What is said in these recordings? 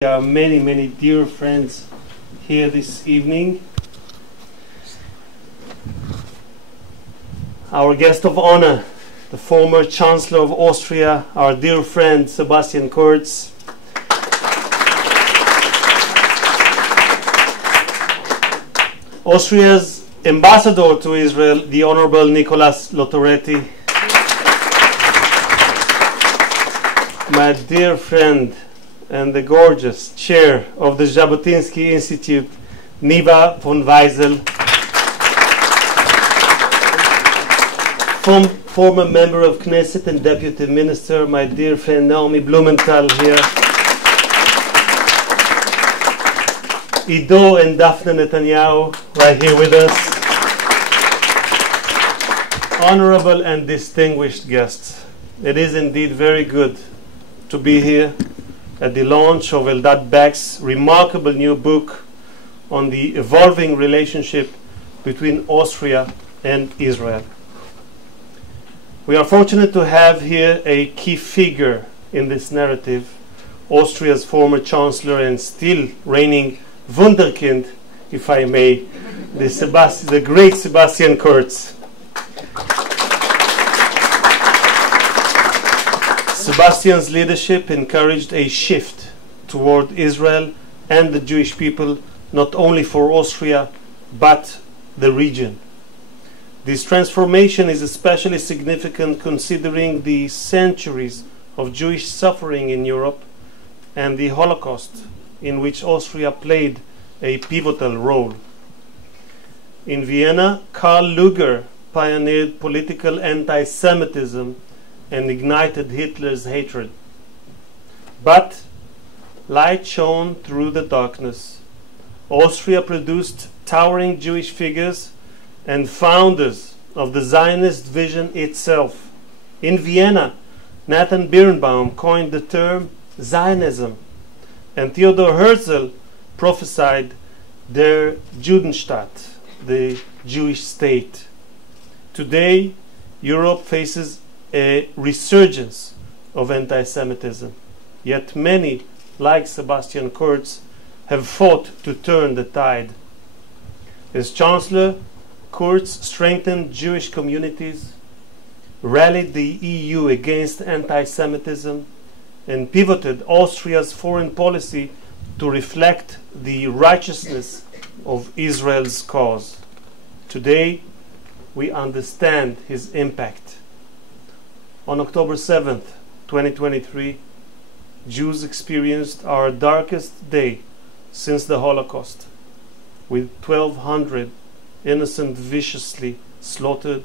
There are many, many dear friends here this evening. Our guest of honor, the former Chancellor of Austria, our dear friend Sebastian Kurz. Austria's ambassador to Israel, the Honorable Nicolas Lotoretti. My dear friend and the gorgeous chair of the Z'botiנסקי Institute, Niva von Weisel. Former member of Knesset and Deputy Minister, my dear friend Naomi Blumenthal here. Ido and Daphne Netanyahu right here with us. Honorable and distinguished guests, it is indeed very good to be here at the launch of Eldad Beck's remarkable new book on the evolving relationship between Austria and Israel. We are fortunate to have here a key figure in this narrative, Austria's former Chancellor and still reigning Wunderkind, if I may, the great Sebastian Kurz. Sebastian's leadership encouraged a shift toward Israel and the Jewish people, not only for Austria, but the region. This transformation is especially significant considering the centuries of Jewish suffering in Europe and the Holocaust, in which Austria played a pivotal role. In Vienna, Karl Lueger pioneered political anti-Semitism and ignited Hitler's hatred. But light shone through the darkness. Austria produced towering Jewish figures and founders of the Zionist vision itself. In Vienna, Nathan Birnbaum coined the term Zionism, and Theodor Herzl prophesied der Judenstaat, the Jewish state. Today, Europe faces a resurgence of anti-Semitism, yet many, like Sebastian Kurz, have fought to turn the tide. As Chancellor, Kurz strengthened Jewish communities, rallied the EU against anti-Semitism, and pivoted Austria's foreign policy to reflect the righteousness of Israel's cause. Today, we understand his impact. On October 7th, 2023, Jews experienced our darkest day since the Holocaust, with 1,200 innocent viciously slaughtered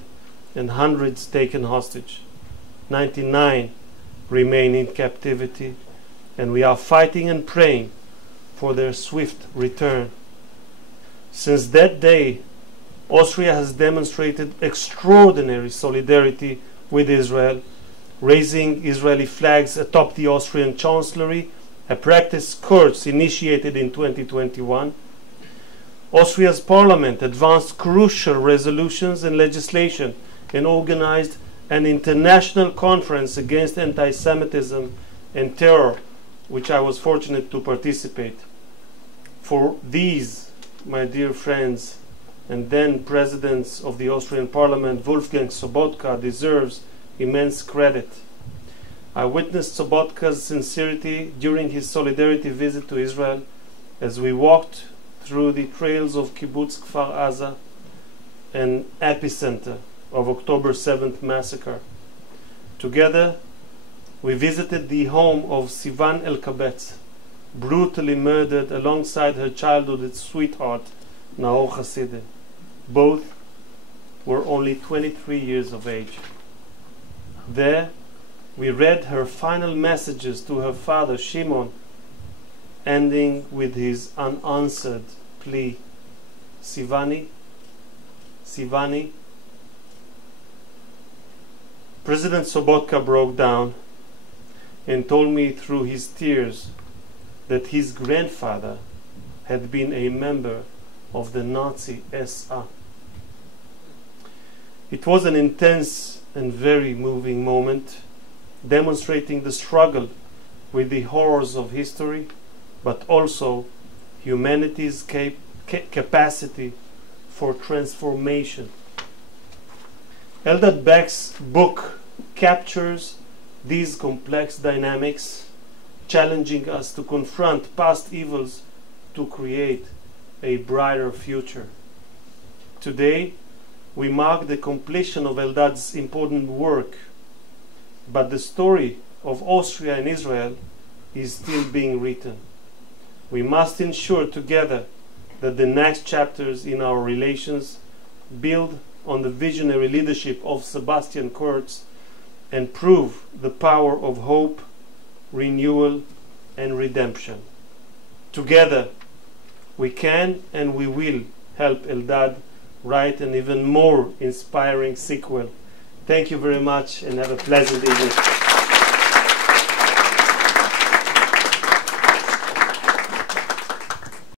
and hundreds taken hostage. 99 remain in captivity, and we are fighting and praying for their swift return. Since that day, Austria has demonstrated extraordinary solidarity with Israel, raising Israeli flags atop the Austrian Chancellery, a practice Kurz initiated in 2021. Austria's parliament advanced crucial resolutions and legislation and organized an international conference against anti-Semitism and terror, which I was fortunate to participate. For these, my dear friends, and then presidents of the Austrian parliament, Wolfgang Sobotka, deserves immense credit. I witnessed Sobotka's sincerity during his solidarity visit to Israel as we walked through the trails of Kibbutz Kfar Aza, an epicenter of October 7th massacre. Together, we visited the home of Sivan El-Kabetz, brutally murdered alongside her childhood sweetheart, Naor Hasideh. Both were only 23 years of age. There, we read her final messages to her father, Shimon, ending with his unanswered plea, Sivani, Sivani. President Sobotka broke down and told me through his tears that his grandfather had been a member of the Nazi SA. It was an intense and very moving moment, demonstrating the struggle with the horrors of history but also humanity's capacity for transformation. Eldad Beck's book captures these complex dynamics, challenging us to confront past evils to create a brighter future. Today, we mark the completion of Eldad's important work, but the story of Austria and Israel is still being written. We must ensure together that the next chapters in our relations build on the visionary leadership of Sebastian Kurz and prove the power of hope, renewal, and redemption. Together, we can and we will help Eldad write an even more inspiring sequel. Thank you very much and have a pleasant evening.